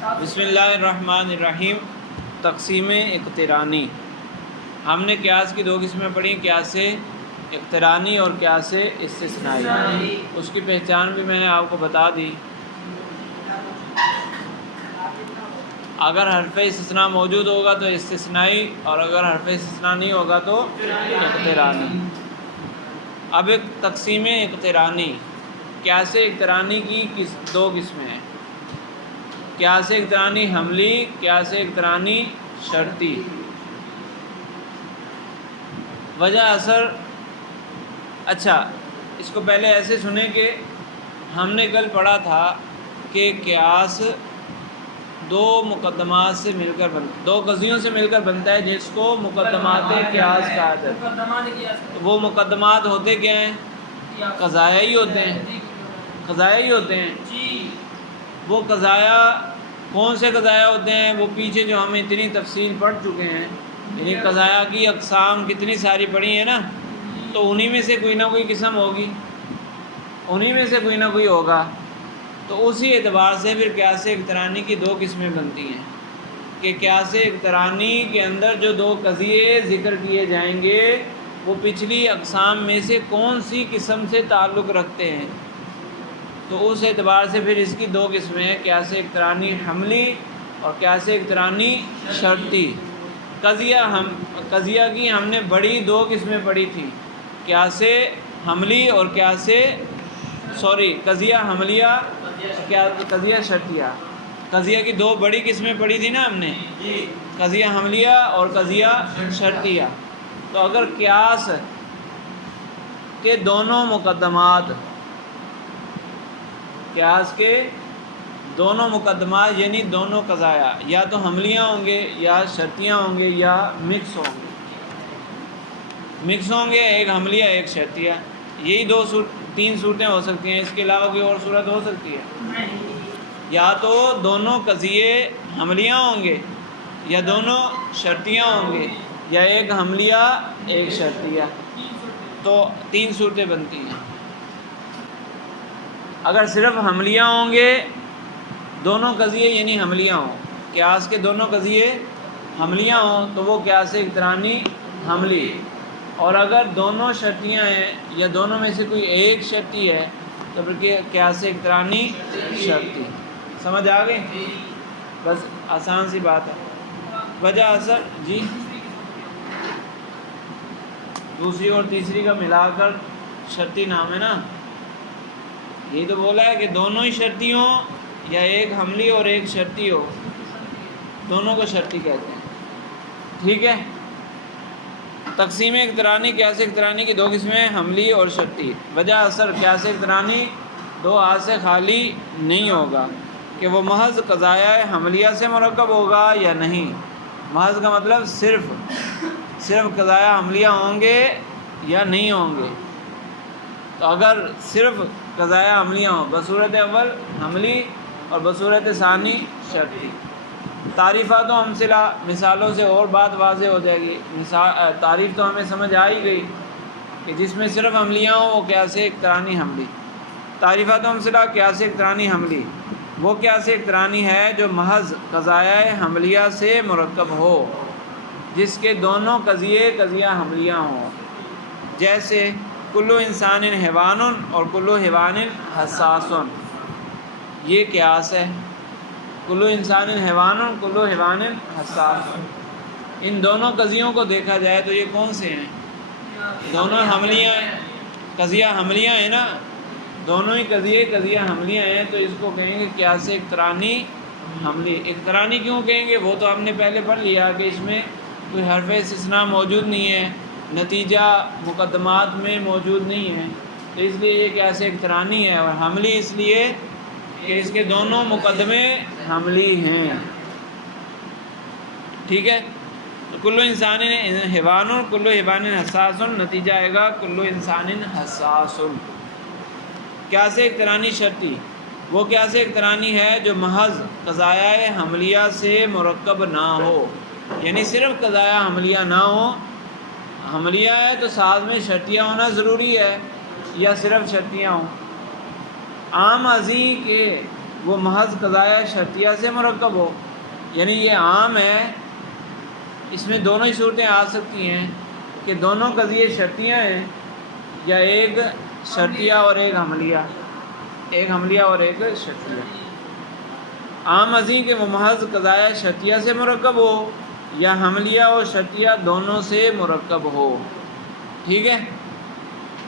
بسم اللہ الرحمن الرحیم۔ تقسیم اقترانی۔ ہم نے قیاس کی دو قسمیں پڑھی، قیاس اقترانی اور قیاس استثنائی۔ اس کی پہچان بھی میں نے آپ کو بتا دی۔ اگر حرف استثناء موجود ہوگا تو استثنائی، اور اگر حرف استثناء نہیں ہوگا تو اقترانی۔ اب ایک تقسیم اقترانی، قیاس اقترانی کی دو قسمیں ہیں، قیاس اقترانی حملی، قیاس اقترانی شرطی۔ وجہ اثر، اچھا اس کو پہلے ایسے سنیں کہ ہم نے کل پڑھا تھا کہ قیاس دو مقدمات سے مل کر دو قضیوں سے مل کر بنتا ہے، جس کو مقدمات قیاس کہا جاتا ہے۔ وہ مقدمات ہوتے کیا ہیں؟ قضایا ہی ہوتے ہیں، قضایا ہی ہوتے ہیں۔ وہ قضایا کون سے قضایا ہوتے ہیں؟ وہ پیچھے جو ہم اتنی تفصیل پڑھ چکے ہیں، یعنی قضایا کی اقسام کتنی ساری پڑھی ہیں نا، تو انہی میں سے کوئی نہ کوئی قسم ہوگی، انہی میں سے کوئی نہ کوئی ہوگا۔ تو اسی اعتبار سے پھر قیاس اقترانی کی دو قسمیں بنتی ہیں کہ قیاس اقترانی کے اندر جو دو قضیے ذکر کیے جائیں گے وہ پچھلی اقسام میں سے کون سی قسم سے تعلق رکھتے ہیں۔ تو اس اعتبار سے پھر اس کی دو قسمیں ہیں، قیاس اقترانی حملی اور قیاس اقترانی شرطی۔ قضیہ کی ہم نے بڑی دو قسمیں پڑھی تھی، قیاس حملی اور قضیہ حملیہ، قضیہ شرطیہ۔ قضیہ کی دو بڑی قسمیں پڑھی تھی نا ہم نے، قضیہ حملیہ اور قضیہ شرطیہ۔ تو اگر قیاس کے دونوں مقدمات، قیاس کے دونوں مقدمات یعنی دونوں قضایا یا تو حملیہ ہوں گے یا شرطیہ ہوں گے یا مکس ہوں گے، ایک حملیہ ایک شرطیہ، یہی تین صورتیں ہو سکتی ہیں، اس کے علاوہ کوئی اور صورت ہو سکتی ہے؟ یا تو دونوں قضیے حملیہ ہوں گے یا دونوں شرطیہ ہوں گے یا ایک حملیہ ایک شرطیہ، تو تین صورتیں بنتی ہیں۔ اگر صرف حملیہ ہوں گے، دونوں قضیے یعنی حملیہ ہوں، قیاس کے دونوں قضیے حملیہ ہوں تو وہ قیاس اقترانی حملی، اور اگر دونوں شرطیاں ہیں یا دونوں میں سے کوئی ایک شرطی ہے تو پھر قیاس اقترانی شرطی۔ سمجھ آ گئی؟ بس آسان سی بات ہے۔ وجہ اثر جی دوسری اور تیسری کا ملا کر شرطی نام ہے نا، یہی تو بولا ہے کہ دونوں ہی شرطی ہوں یا ایک حملی اور ایک شرطی ہو، دونوں کو شرطی کہتے ہیں۔ ٹھیک ہے؟ تقسیم اقترانی، قیاس اقترانی کی دو قسمیں حملی اور شرطی۔ وجہ اثر، قیاس اقترانی دو ہاتھ سے خالی نہیں ہوگا کہ وہ محض قضایا حملیہ سے مرکب ہوگا یا نہیں۔ محض کا مطلب صرف قضایا حملیہ ہوں گے یا نہیں ہوں گے۔ تو اگر صرف قضایا حملیہ ہوں، بصورت اول حملی اور بصورت ثانی شرطی۔ تعریفات و امثلہ، مثالوں سے اور بات واضح ہو جائے گی۔ تعریف تو ہمیں سمجھ آ ہی گئی کہ جس میں صرف حملیہ ہوں وہ قیاس اقترانی حملی۔ تعریفات و امثلہ، قیاس اقترانی حملی وہ قیاس اقترانی ہے جو محض قضایا حملیہ سے مرکب ہو، جس کے دونوں قضیہ حملیہ ہوں، جیسے کلو انسان حیوان اور کلو حیوان حساس۔ یہ قیاس ہے، کلو انسان حیوان کلو حیوان حساس۔ ان دونوں قضیوں کو دیکھا جائے تو یہ کون سے ہیں؟ دونوں حملیہ ہیں، قضیہ حملیہ ہیں نا، دونوں ہی قضیہ حملیہ ہیں، تو اس کو کہیں گے قیاس اقترانی حملی۔ اقترانی کیوں کہیں گے؟ وہ تو ہم نے پہلے پڑھ لیا کہ اس میں کوئی حرف استثناء موجود نہیں ہے، نتیجہ مقدمات میں موجود نہیں ہے، تو اس لیے یہ قیاس اقترانی ہے۔ اور حملی اس لیے کہ اس کے دونوں مقدمے حملی ہیں۔ ٹھیک ہے؟ تو کلو انسان حیوان کلو حیوان حساس، نتیجہ آئے گا کلو انسان حساس۔ قیاس اقترانی شرطی وہ قیاس اقترانی ہے جو محض قضایا حملیہ سے مرکب نہ ہو، یعنی صرف قضایا حملیہ نہ ہو، حملیہ ہے تو ساتھ میں شرطیہ ہونا ضروری ہے یا صرف شرطیہ ہوں۔ عام ازیں کے وہ محض قضایہ شرطیہ سے مرکب ہو، یعنی یہ عام ہے، اس میں دونوں ہی صورتیں آ سکتی ہیں کہ دونوں قضیے شرطیہ ہیں یا ایک شرطیہ اور ایک حملیہ، ایک حملیہ اور ایک شرطیہ۔ عام ازیں کہ وہ محض قضایہ شرطیہ سے مرکب ہو یا حملیہ اور شرطیہ دونوں سے مرکب ہو، ٹھیک ہے،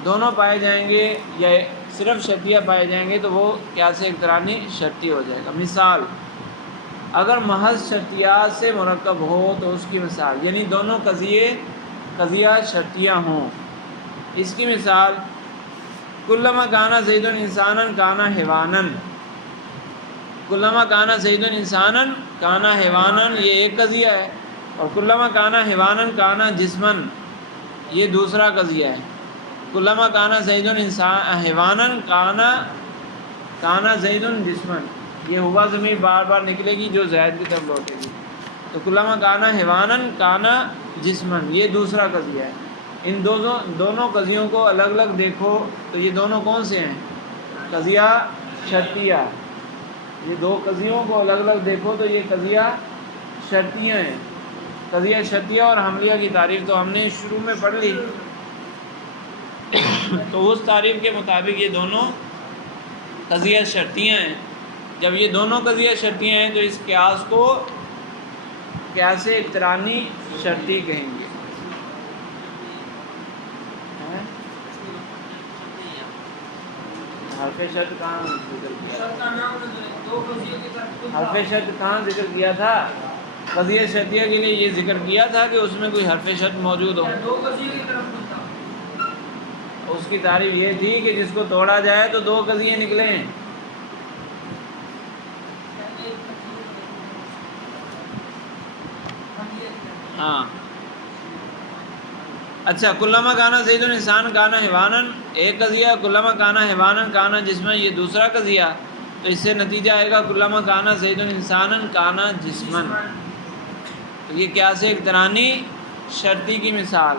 دونوں پائے جائیں گے یا صرف شرطیہ پائے جائیں گے تو وہ قیاس اقترانی شرطی ہو جائے گا۔ مثال، اگر محض شرطیات سے مرکب ہو تو اس کی مثال، یعنی دونوں قضیہ شرطیہ ہوں، اس کی مثال کلما کانا زید انسانا کانا حیوانا، کلما کانا زید انسانا کانا حیوانا یہ ایک قضیہ ہے، اور کلما کانا حیوانا کانا جسمن یہ دوسرا قضیہ ہے۔ کلما کانا زید حیوانا کانا زید جسمن، یہ ہوا ضمیر بار بار نکلے گی جو زید کی طرف لوٹے گی، تو کلما کانا حیوانا کانا جسمن یہ دوسرا قضیہ ہے۔ ان دونوں قضیوں کو الگ الگ دیکھو تو یہ دونوں کون سے ہیں؟ قضیہ شرطیہ۔ یہ دو قضیوں کو الگ الگ دیکھو تو یہ قضیہ شرطیہ ہیں۔ قضیہ شرطیہ اور حملیہ کی تعریف تو ہم نے شروع میں پڑھ لی، تو اس تعریف کے مطابق یہ دونوں قضیہ شرطیہ ہیں۔ جب یہ دونوں قضیہ شرطیہ ہیں تو اس قیاس کو قیاس اقترانی شرطی کہیں گے۔ حرف شرط کہاں ذکر کیا تھا؟ حرف شرط کہاں ذکر کیا تھا؟ قضیہ شرطیہ کے لیے یہ ذکر کیا تھا کہ اس میں کوئی حرف شرط موجود ہو۔ اس کی تعریف یہ تھی کہ جس کو توڑا جائے تو دو قضیے نکلیں۔ ہاں اچھا، کلما کانا زید انسان کانا حیوانا ایک قضیہ، کلما کانا حیوانا کانا جسمن یہ دوسرا قضیہ، تو اس سے نتیجہ آئے گا کلما کانا زید انسانا کانا جسمن۔ تو یہ قیاس اقترانی شرطی کی مثال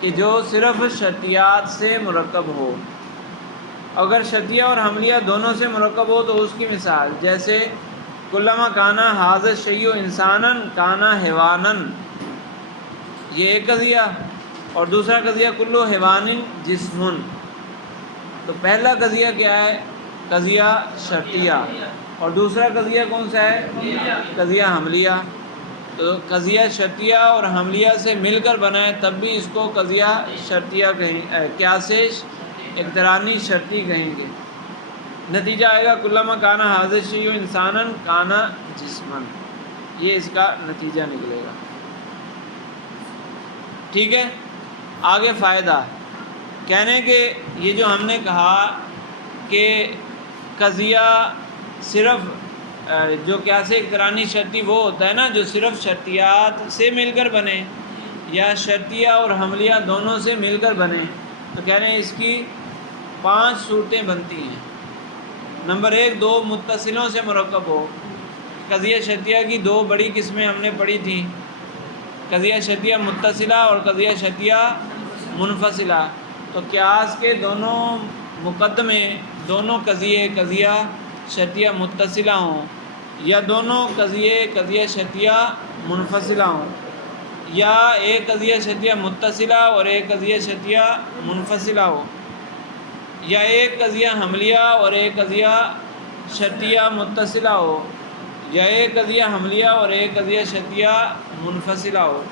کہ جو صرف شرطیات سے مرکب ہو۔ اگر شرطیہ اور حملیہ دونوں سے مرکب ہو تو اس کی مثال جیسے کلما کانا ھذا الشیء انسانا کانا حیوانا یہ ایک قضیہ، اور دوسرا قضیہ کلو حیوان جسمن۔ تو پہلا قضیہ کیا ہے؟ قضیہ شرطیہ، اور دوسرا قضیہ کون سا ہے؟ قضیہ حملیہ۔ تو قضیہ شرطیہ اور حملیہ سے مل کر بنائے تب بھی اس کو قضیہ شرطیہ کہیں، قیاس اقترانی شرطی کہیں گے۔ نتیجہ آئے گا کلما کانا ھذا الشیء انسانا کانا جسمن، یہ اس کا نتیجہ نکلے گا، ٹھیک ہے۔ آگے فائدہ کہنے کہ یہ جو ہم نے کہا کہ قضیہ صرف جو قیاس اقترانی شرطی وہ ہوتا ہے نا جو صرف شرطیات سے مل کر بنے یا شرطیہ اور حملیہ دونوں سے مل کر بنے، تو کہہ رہے ہیں اس کی 5 صورتیں بنتی ہیں۔ نمبر 1، 2 متصلوں سے مرکب ہو۔ قضیہ شرطیہ کی 2 بڑی قسمیں ہم نے پڑھی تھیں، قضیہ شرطیہ متصلہ اور قضیہ شرطیہ منفصلہ۔ تو قیاس کے دونوں مقدمے دونوں قضیہ شرطیہ متصلہ ہوں، یا دونوں قضیہ شرطیہ منفصلہ ہوں، یا ایک قضیہ شرطیہ متصلہ اور ایک قضیہ شرطیہ منفصلہ ہو، یا ایک قضیہ حملیہ اور ایک قضیہ شرطیہ متصلہ ہو، یا ایک قضیہ حملیہ اور ایک قضیہ شرطیہ منفصلہ ہو۔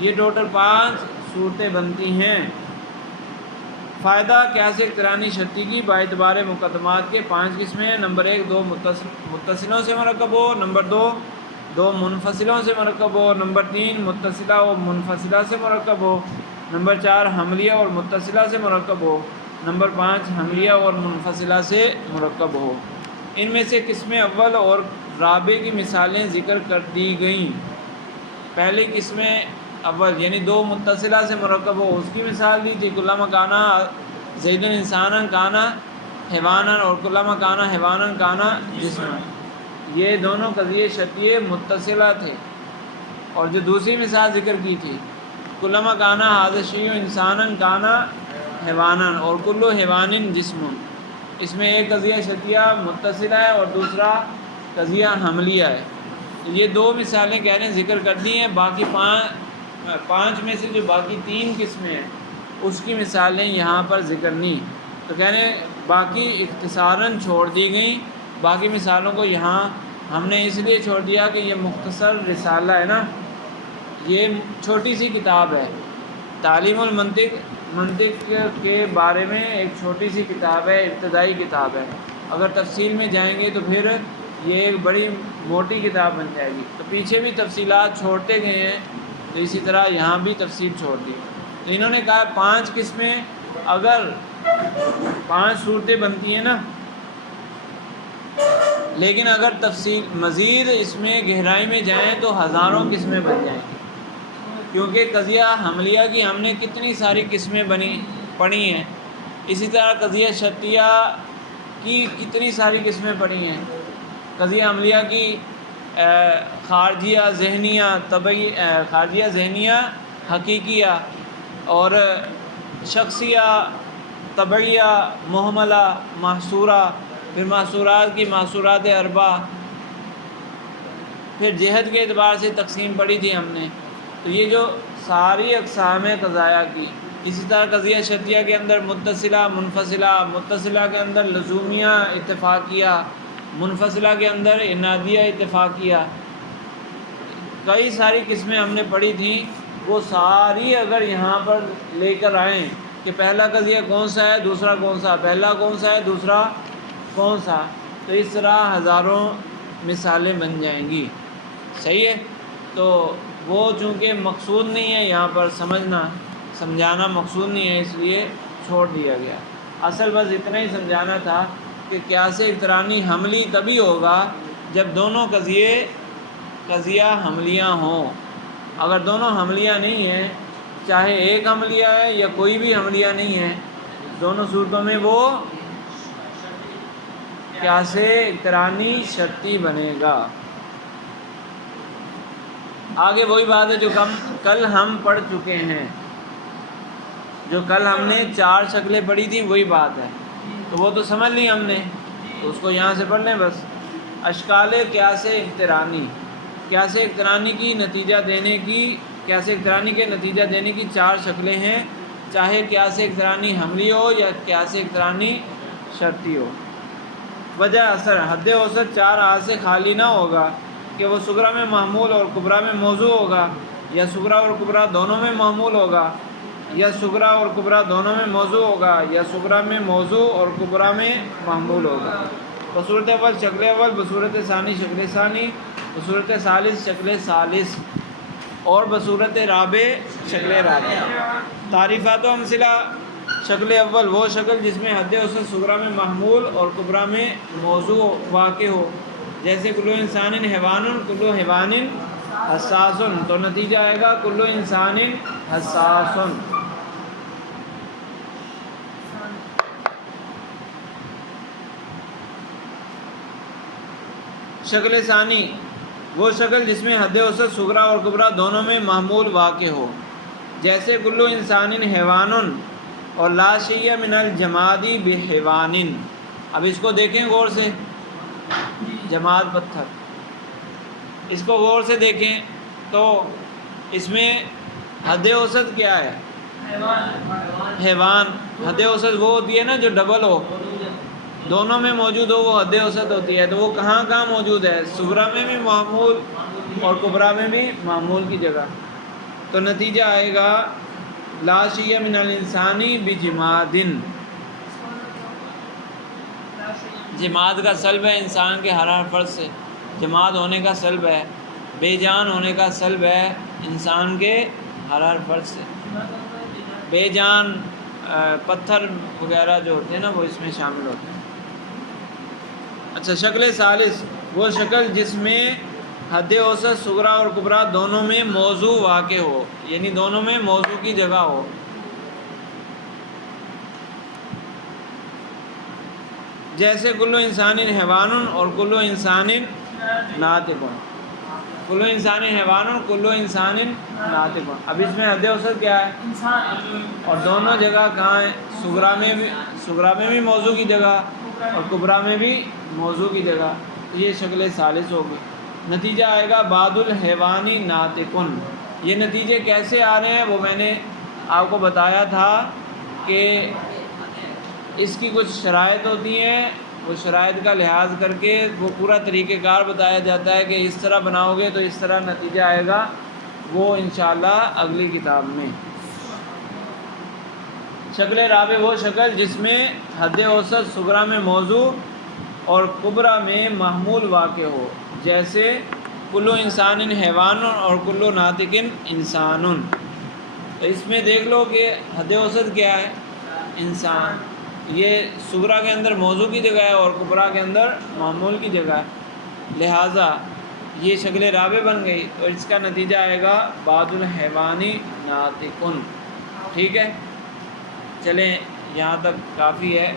یہ ٹوٹل 5 صورتیں بنتی ہیں۔ فائدہ قیاس اقترانی شرطی کی باعتبار مقدمات کے 5 قسمیں ہیں۔ نمبر 1، 2 متصلوں سے مرکب ہو۔ نمبر 2، 2 منفصلوں سے مرکب ہو۔ نمبر 3، متصلہ اور منفصلہ سے مرکب ہو۔ نمبر 4، حملیہ اور متصلہ سے مرکب ہو۔ نمبر 5، حملیہ اور منفصلہ سے مرکب ہو۔ ان میں سے قسم اول اور رابع کی مثالیں ذکر کر دی گئیں۔ پہلی قسم اول یعنی 2 متصلہ سے مرکب ہو، اس کی مثال دی تھی کلما کانا زید انسانا کانا حیوانا اور کلما کانا حیوانا کانا جسما، یہ دونوں قضیے شرطیہ متصلہ تھے۔ اور جو دوسری مثال ذکر کی تھی کلما کانا ھذا الشیء انسانا کانا حیوانا اور کلو حیوان جسم، اس میں ایک قضیہ شرطیہ متصلہ ہے اور دوسرا قضیہ حملیہ ہے. یہ دو مثالیں کہہ رہے ہیں ذکر کر دی ہیں، باقی پانچ میں سے جو باقی 3 قسمیں ہیں اس کی مثالیں یہاں پر ذکر نہیں. تو کہہ رہے ہیں باقی اختصاراً چھوڑ دی گئیں. باقی مثالوں کو یہاں ہم نے اس لیے چھوڑ دیا کہ یہ مختصر رسالہ ہے نا، یہ چھوٹی سی کتاب ہے. تعلیم منطق کے بارے میں ایک چھوٹی سی کتاب ہے، ابتدائی کتاب ہے. اگر تفصیل میں جائیں گے تو پھر یہ ایک بڑی موٹی کتاب بن جائے گی. تو پیچھے بھی تفصیلات چھوڑتے گئے ہیں، تو اسی طرح یہاں بھی تفصیل چھوڑ دی. تو انہوں نے کہا 5 قسمیں، اگر 5 صورتیں بنتی ہیں نا، لیکن اگر تفصیل مزید اس میں گہرائی میں جائیں تو ہزاروں قسمیں بن جائیں گی. کیونکہ قضیہ حملیہ کی ہم نے کتنی ساری قسمیں پڑھی ہیں، اسی طرح قضیہ شرطیہ کی کتنی ساری قسمیں پڑھی ہیں. قضیہ حملیہ کی خارجیہ ذہنیہ حقیقیہ اور شخصیہ طبعیہ محملہ محصورہ، پھر محصورات کی محصورات اربع، پھر جہت کے اعتبار سے تقسیم پڑھی تھی ہم نے. تو یہ جو ساری اقسام ہے قضایا کی. اسی طرح قضیہ شرطیہ کے اندر متصلہ منفصلہ، متصلہ کے اندر لزومیہ اتفاقیہ، منفصلہ کے اندر انادیہ اتفاقیہ، کئی ساری قسمیں ہم نے پڑھی تھیں. وہ ساری اگر یہاں پر لے کر آئیں کہ پہلا قضیہ کون سا ہے، دوسرا کون سا، پہلا کون سا ہے، دوسرا کون سا، تو اس طرح ہزاروں مثالیں بن جائیں گی. صحیح ہے. تو وہ چونکہ مقصود نہیں ہے یہاں پر سمجھانا مقصود نہیں ہے، اس لیے چھوڑ دیا گیا. اصل بس اتنا ہی سمجھانا تھا کہ قیاس اقترانی حملی تبھی ہوگا جب دونوں قضیہ حملیہ ہوں. اگر دونوں حملیہ نہیں ہیں، چاہے ایک حملیہ ہے یا کوئی بھی حملیہ نہیں ہے، دونوں صورتوں میں وہ قیاس اقترانی شرطی بنے گا. آگے وہی بات ہے جو کل ہم پڑھ چکے ہیں، جو کل ہم نے 4 شکلیں پڑھی تھیں وہی بات ہے. تو وہ تو سمجھ لی ہم نے، تو اس کو یہاں سے پڑھ لیں بس. اشکال قیاس اقترانی، قیاس اقترانی کے نتیجہ دینے کی 4 شکلیں ہیں، چاہے قیاس اقترانی حملی ہو یا قیاس اقترانی شرطی ہو. وجہ اثر حد اوسط 4 ہاتھ سے خالی نہ ہوگا کہ وہ صغریٰ میں محمول اور کبریٰ میں موضوع ہوگا، یا صغریٰ اور کبریٰ دونوں میں محمول ہوگا، یا صغریٰ اور کبریٰ دونوں میں موضوع ہوگا، یا صغریٰ میں موضوع اور کبریٰ میں محمول ہوگا. بصورت اول شکل اول، بصورت ثانی شکل ثانی، بصورت ثالث شکل ثالث، اور بصورت رابع شکل رابع. تعریفات و امثلہ. شکل اول وہ شکل جس میں حد اوسط صغریٰ میں محمول اور کبریٰ میں موضوع واقع ہو، جیسے کلو انسان حیوان، کلو حیوان حساس، تو نتیجہ آئے گا کلو انسان حساس. شکل ثانی وہ شکل جس میں حد اوسط صغریٰ اور کبریٰ دونوں میں محمول واقع ہو، جیسے کلو انسان حیوان اور لا شیء من الجماد بحیوان. اب اس کو دیکھیں غور سے، جماد پتھر، اس کو غور سے دیکھیں تو اس میں حد اوسط کیا ہے؟ حیوان. حد اوسط وہ ہوتی ہے نا جو ڈبل ہو، دونوں میں موجود ہو، وہ حد اوسط ہوتی ہے. تو وہ کہاں موجود ہے؟ صغریٰ میں بھی معمول اور کبریٰ میں بھی معمول کی جگہ. تو نتیجہ آئے گا لا شیء من الانسانی بجماد. جماد کا سلب ہے انسان کے ہر فرد سے، جماد ہونے کا سلب ہے، بے جان ہونے کا سلب ہے انسان کے ہر فرد سے. بے جان پتھر وغیرہ جو ہوتے ہیں نا وہ اس میں شامل ہوتے ہیں. اچھا، شکل ثالث وہ شکل جس میں حد اوسط صغریٰ اور کبریٰ دونوں میں موضوع واقع ہو، یعنی دونوں میں موضوع کی جگہ ہو. جیسے کلو انسان حیوان اور کلو انسان ناطق. کلو انسان حیوان کلو انسان ناطق. اب اس میں حد اوسط کیا ہے؟ انسان. اور دونوں جگہ کہاں ہیں؟ صغریٰ میں بھی موضوع کی جگہ اور کبریٰ میں بھی موضوع کی جگہ. یہ شکل ثالث ہو گئی. نتیجہ آئے گا بعد الحیوانی ناطقن. یہ نتیجے کیسے آ رہے ہیں وہ میں نے آپ کو بتایا تھا کہ اس کی کچھ شرائط ہوتی ہیں، وہ شرائط کا لحاظ کر کے وہ پورا طریقہ کار بتایا جاتا ہے کہ اس طرح بناؤ گے تو اس طرح نتیجہ آئے گا. وہ انشاءاللہ اگلی کتاب میں. شکل رابع وہ شکل جس میں حد اوسط صغریٰ میں موضوع اور کبریٰ میں محمول واقع ہو، جیسے کلو انسان حیوان اور کلو ناطق انسان. تو اس میں دیکھ لو کہ حد اوسط کیا ہے؟ انسان. یہ صغریٰ کے اندر موضوع کی جگہ ہے اور کبریٰ کے اندر معمول کی جگہ ہے، لہٰذا یہ شکل رابع بن گئی. اور اس کا نتیجہ آئے گا بعد الحیوانی ناطقن. ٹھیک ہے، چلیں یہاں تک کافی ہے.